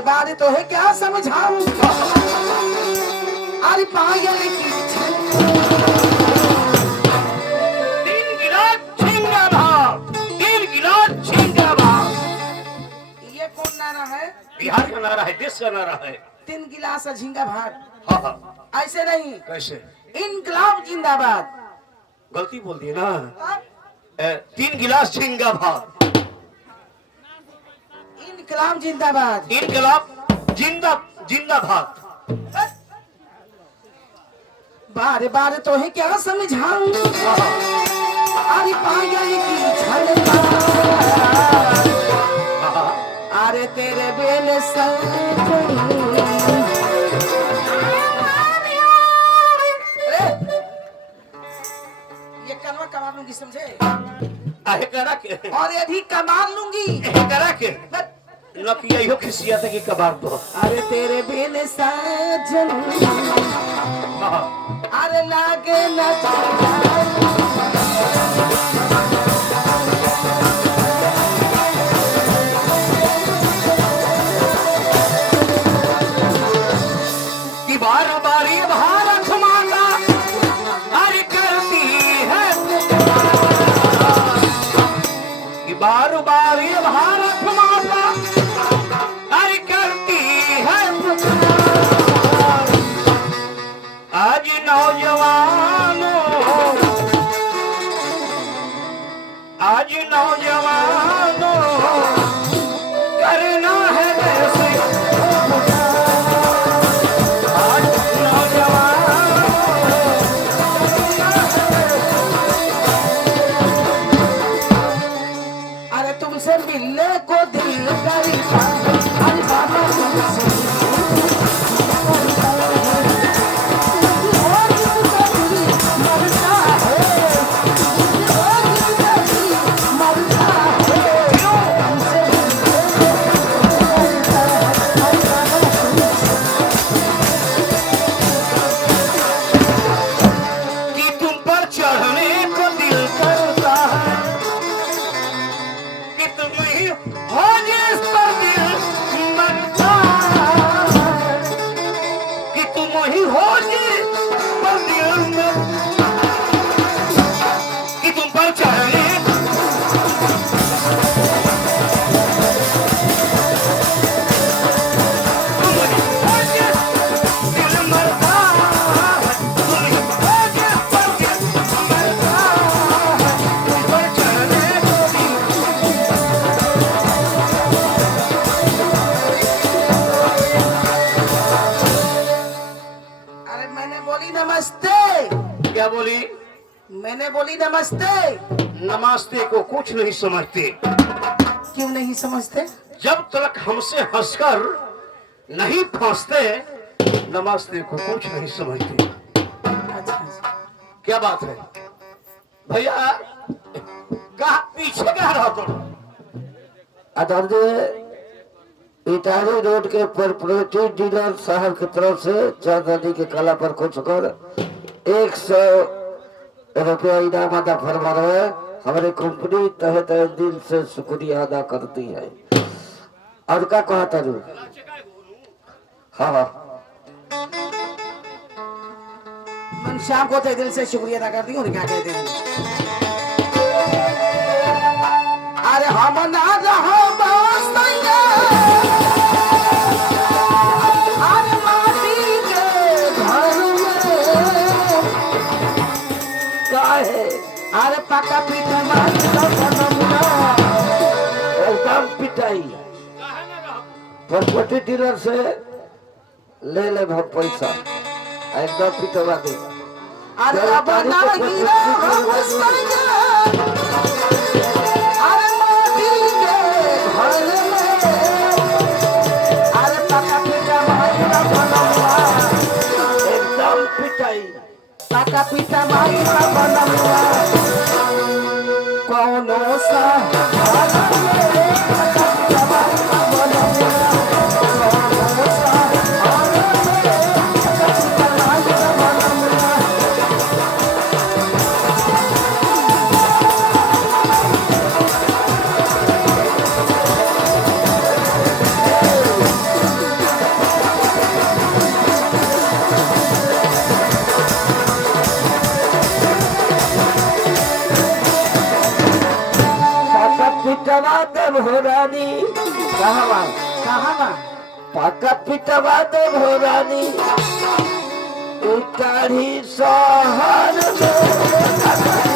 बार बार तो है क्या समझाऊं अरे पायल की तीन गिलास झींगा भात, तीन गिलास झींगा भात। ये कौन नारा है? बिहार का नारा है, देश का नारा है। 3 गिलास झींगा भात। हाँ हाँ। ऐसे नहीं, कैसे? इनकलाब जिंदाबाद। गलती बोल दिए ना। 3 गिलास झींगा भात, इनकलाब जिंदाबाद। इनकलाब जिंदा जिंदा भात। बार बार तो है क्या समझाऊं अरे पायल की छलका अरे तेरे बेल ये कलवा कमाल लूंगी समझे? आहे करा के और ये भी कमाल लूंगी करा के न किया यो खिसिया था कि कबार दो। अरे तेरे बेल साजन अरे लागे न कि बार बारी भारत माता अरे करती है कि बार बारी भारत माता अरे करती है। आज नौजवानों, आज नौजवानों करना है देश आज नौजवानों। अरे तुमसे मिलने को दिल करता अरे बाबा तुमसे कि तुम पर चढ़ने को दिल करता है कि तुम ही हो जिस पर दिल मरता है कि तुम ही हो जिस पर दिल मरता कि तुम पर चढ़ने तुम ही हो जिस दिल मरता है तुम ही हो जिस पर दिल मरता है तुम पर चढ़ने को दिल। अरे मैंने बोली नमस्ते, क्या बोली? मैंने बोली नमस्ते। नमस्ते को कुछ नहीं समझते। क्यों नहीं समझते? जब तक हमसे हंसकर नहीं फंसते नमस्ते को कुछ नहीं समझते। अच्छा अच्छा। क्या बात है भैया? कहा पीछे कहा रहा तुम? आदरणीय इटारी रोड के प्रॉपर्टी डीलर साहब की तरफ से चांदनी के कला पर कुछ कर 100 रुपया इनाम अदा फरमा रहे हैं। हमारी कंपनी तहे तहे दिल से शुक्रिया अदा करती है। और क्या कहा था रू? हाँ हाँ मन शाम को तो दिल से शुक्रिया अदा करती हूँ। क्या कहते हैं? अरे हम ना रहो बासैया, अरे माटी के घर में काहे अरे पका पीठा माटी का बनमुना एकदम पिटाई प्रॉपर्टी डीलर से ले ले भाव पैसा एकदम पिटवा दे। अरे अब ना गिरा बासैया, अरे माटी के घर में अरे पका पीठा माटी का बनमुना एकदम पिटाई पका पीठा माटी का बनमुना कौनो सा दे भोरानी कहाँ बा पक्का पिटवा दे भोरानी इटाढ़ी शहर में